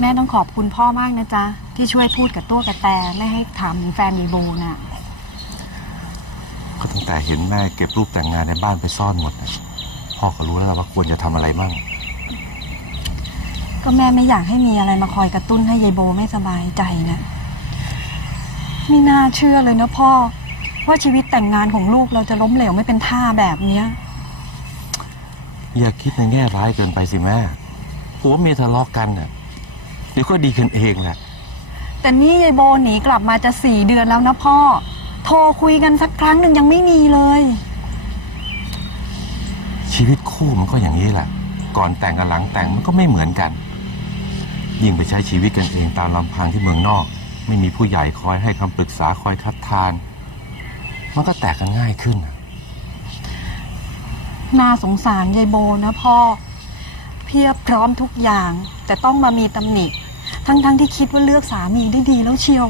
แม่ต้องขอบคุณพ่อมากนะจ๊ะ ที่ช่วยพูดกับตัวกระแตไม่ให้ถามถึงแฟนยายโบน่ะ ก็ตั้งแต่เห็นแม่เก็บรูปแต่งงานในบ้านไปซ่อนหมดน่ะพ่อก็รู้แล้วล่ะว่าควรจะทำอะไรมั่ง ก็แม่ไม่อยากให้มีอะไรมาคอยกระตุ้นให้ยายโบไม่สบายใจนะไม่น่าเชื่อเลยนะพ่อ ว่าชีวิตแต่งงานของลูกเราจะล้มเหลวไม่เป็นท่าแบบเนี้ย อย่าคิดในแง่ร้ายเกินไปสิแม่ผัวเมียทะเลาะกันน่ะ เดี๋ยวก็ดีกันเองแหละแต่นี่ยายโบหนีกลับมาจะสี่เดือนแล้วนะพ่อ โทรคุยกันสักครั้งหนึ่งยังไม่มีเลย ชีวิตคู่มันก็อย่างนี้แหละ ก่อนแต่งกับหลังแต่งมันก็ไม่เหมือนกัน ยิ่งไปใช้ชีวิตกันเองตามลำพังที่เมืองนอก ไม่มีผู้ใหญ่คอยให้คำปรึกษาคอยทัดทาน มันก็แตกกันง่ายขึ้นน่ะน่าสงสารยายโบนะพ่อ เพียบพร้อมทุกอย่างแต่ต้องมามีตำหนิ ทั้งๆทที่คิดว่าเลือกสามีได้ดีแล้วเชียว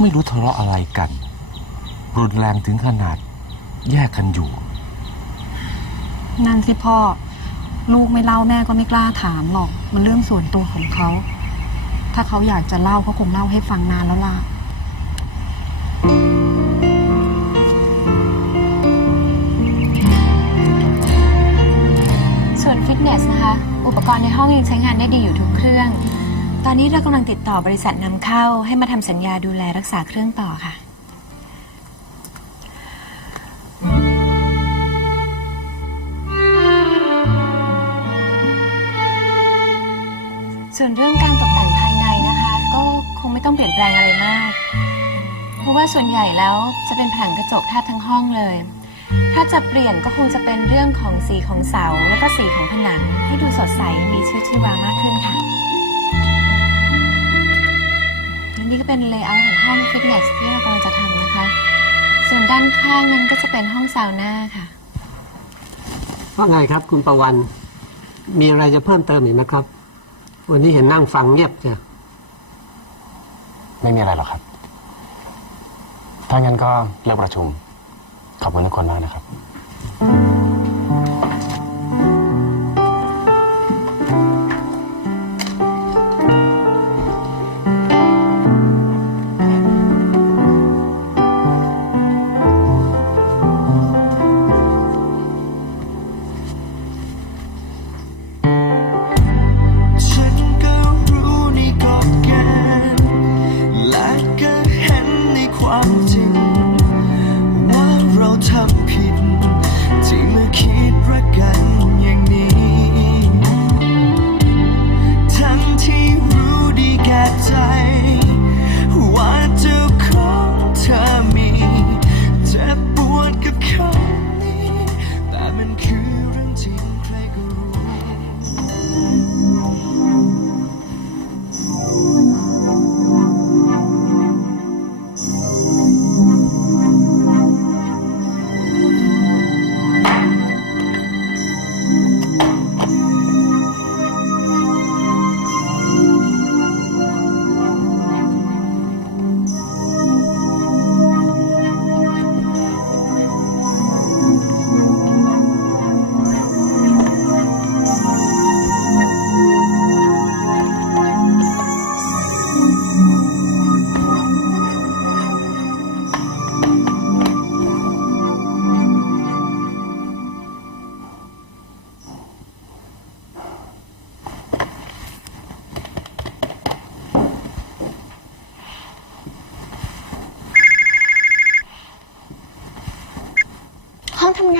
ไม่รู้ทะเลาะอะไรกัน รุนแรงถึงขนาดแยกกันอยู่ นั่นสิพ่อ ลูกไม่เล่าแม่ก็ไม่กล้าถามหรอก มันเรื่องส่วนตัวของเขา ถ้าเขาอยากจะเล่าเขาคงเล่าให้ฟังนานแล้วล่ะ ปกรณ์ในห้องยังใช้งานได้ดีอยู่ทุกเครื่อง ตอนนี้เรากำลังติดต่อบริษัทนำเข้า ให้มาทำสัญญาดูแลรักษาเครื่องต่อค่ะ ส่วนเรื่องการตกแต่งภายในนะคะ ก็คงไม่ต้องเปลี่ยนแปลงอะไรมาก เพราะว่าส่วนใหญ่แล้วจะเป็นผนังกระจกแทบทั้งห้องเลย ถ้าจะเปลี่ยนก็คงจะเป็นเรื่องของสีของเสา แล้วก็สีของผนัง ให้ดูสดใสมีชีวิตชีวามากขึ้นค่ะและนี่ก็เป็นเลเยอร์ของห้องฟิตเนสที่เรากำลังจะทำนะคะ ส่วนด้านข้างนั้นก็จะเป็นห้องซาวน่าค่ะ ว่าไงครับคุณประวัน มีอะไรจะเพิ่มเติมอีกไหมครับ วันนี้เห็นนั่งฟังเงียบจ้ะไม่มีอะไรหรอกครับ ถ้างั้นก็เลิกประชุม ขอบคุณทุกคนมากนะครับ ฉันก็รู้ในกฎเกณฑ์และก็เห็นในความจริง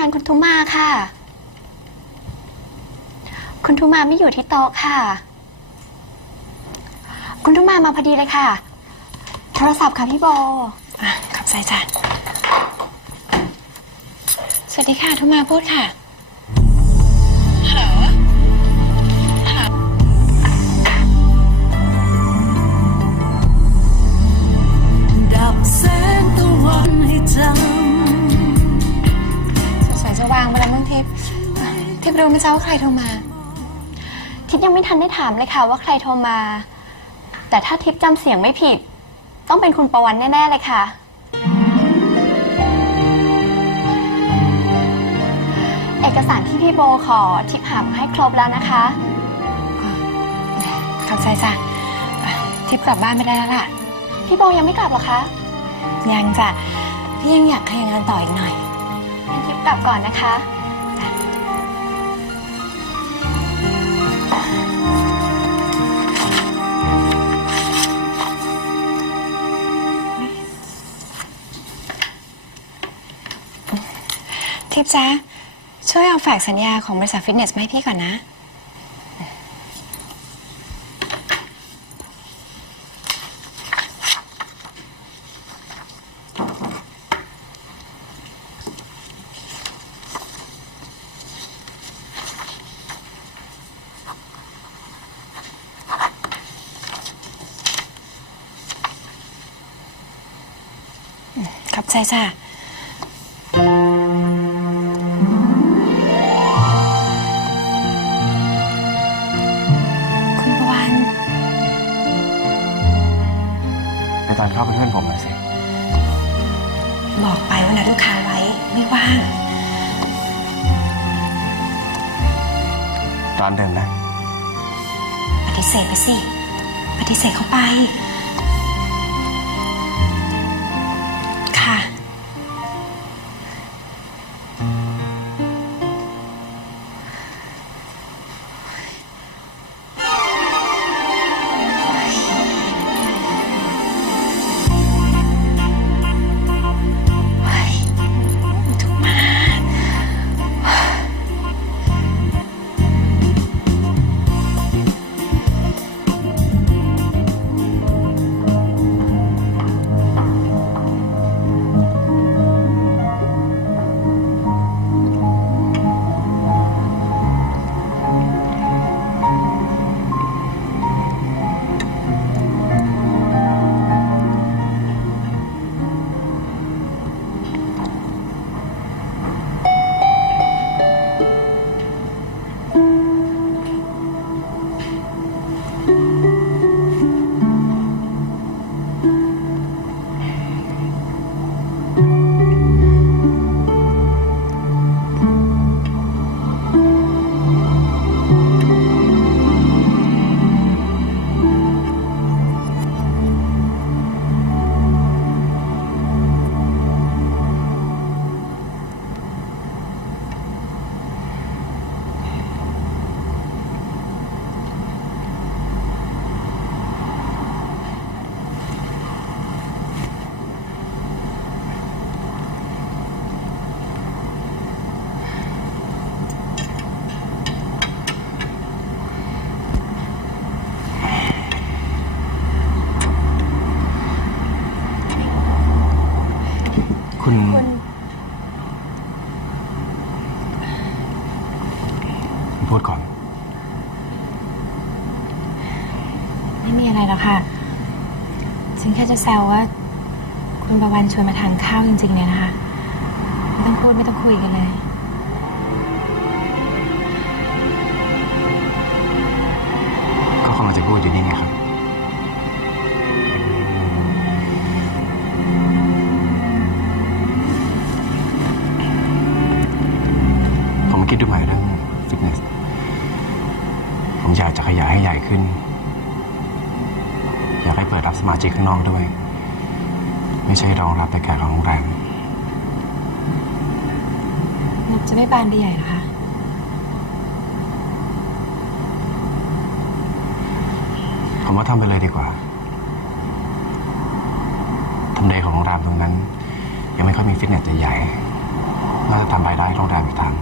านคุณทุมาค่ะ คุณทุมาไม่อยู่ที่โต๊ะค่ะ คุณทุมามาพอดีเลยค่ะ โทรศัพท์ค่ะพี่โบอะขับใจจ้ะ สวัสดีค่ะ ทุมาพูดค่ะ ฮัลโหล ฮัลโหล ดับแสงตะวันให้จส พย์อะทิพย์รู้ไหมจ๊ะว่าใครโทรมา ทิพย์ยังไม่ทันได้ถามเลยค่ะ ว่าใครโทรมา แต่ถ้าทิพย์จำเสียงไม่ผิด ต้องเป็นคุณประวันแน่ ๆ เลยค่ะ เอกสารที่พี่โบขอทิพย์หามาให้ครบแล้วนะคะข้าใจจ้ะทิพย์กลับบ้านไม่ได้แล้วล่ะ พี่โบยังไม่กลับหรอคะ ยังจ้ะพี่ยังอยากเคลียร์งานต่ออีกหน่อยงั้นทิพย์กลับก่อนนะคะ ทิพย์จ๊ะช่วยเอาแฝกสัญญาของบริษัทฟิตเนสมาให้พี่ก่อนนะ ขอบใจจ้ะ ไปทานข้าวเป็นเพื่อนผมหน่อยสิ บอกไปว่านัดลูกค้าไว้ไม่ว่าง ร้านเดิมนะ ปฏิเสธไปสิ ปฏิเสธเขาไป คุณ คุณพูดก่อน ไม่มีอะไรแล้วค่ะ ฉันแค่จะแซวว่า คุณประวันชวนมาทานข้าวจริงๆเนี่ยนะคะ ไม่ต้องพูดไม่ต้องคุยกันเลย คิดดูใหม่เรื่องฟิตเนส ผมอยากจะขยายให้ใหญ่ขึ้น อยากให้เปิดรับสมาชิกข้างนอกด้วย ไม่ใช่รองรับแต่แขกของโรงแรมนับจะไม่บานไปใหญ่เหรอคะ ผมว่าทำไปเลยดีกว่าทำเลของโรงแรมตรงนั้น ยังไม่ค่อยมีฟิตเนสใหญ่ๆน่าจะทำรายได้ให้โรงแรมอีกทาง